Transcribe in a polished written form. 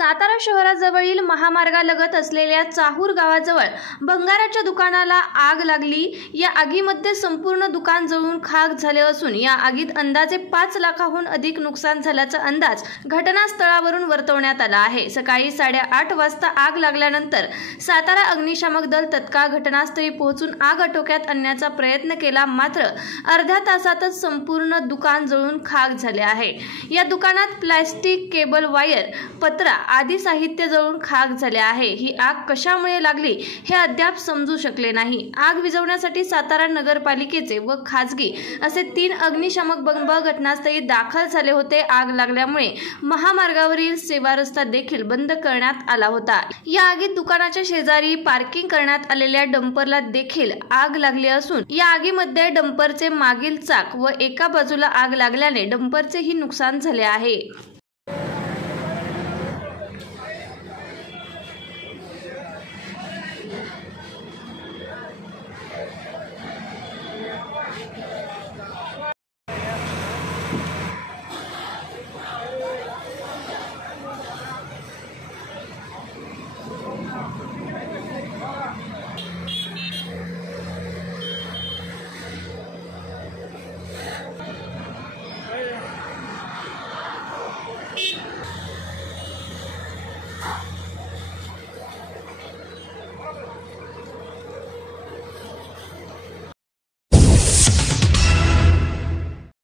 सातारा शहराजवळील महामार्गालगत असलेल्या चाहूर गावाजवळ भंगाराच्या दुकानाला आग लागली। या आगीमध्ये संपूर्ण दुकान जळून खाक झाले असून या आगीत अंदाजे 5 लाखांहून अधिक नुकसान झाल्याचा अंदाज घटनास्थळावरून वर्तवण्यात आला आहे। सकाळी 8:30 वाजता आग लागल्यानंतर सातारा अग्निशामक दल तत्काळ घटनास्थळी पोहोचून आग आटोक्यात आणण्याचा प्रयत्न केला, मात्र अर्ध्या तासातच संपूर्ण दुकान जळून खाक झाले आहे। या दुकानात प्लास्टिक, केबल वायर, पत्रा आदी साहित्य जळून खाक झाले आहे। ही आग कशामुळे लागली हे अद्याप समजू शकले नाही। आग विझवण्यासाठी सातारा नगरपालिकेचे व खासगी असे 3 अग्निशामक बंब घटनास्थळी दाखल झाले होते। आग लागल्यामुळे महामार्गावरील सेवा रस्ता देखील बंद करण्यात आला होता। या आगीत दुकानाच्या शेजारी पार्किंग करण्यात आलेल्या डंपरला देखील आग लागली असून या आगीमध्ये डंपरचे मागील चाक व एका बाजूला आग लागल्याने डंपरचेही नुकसान झाले आहे।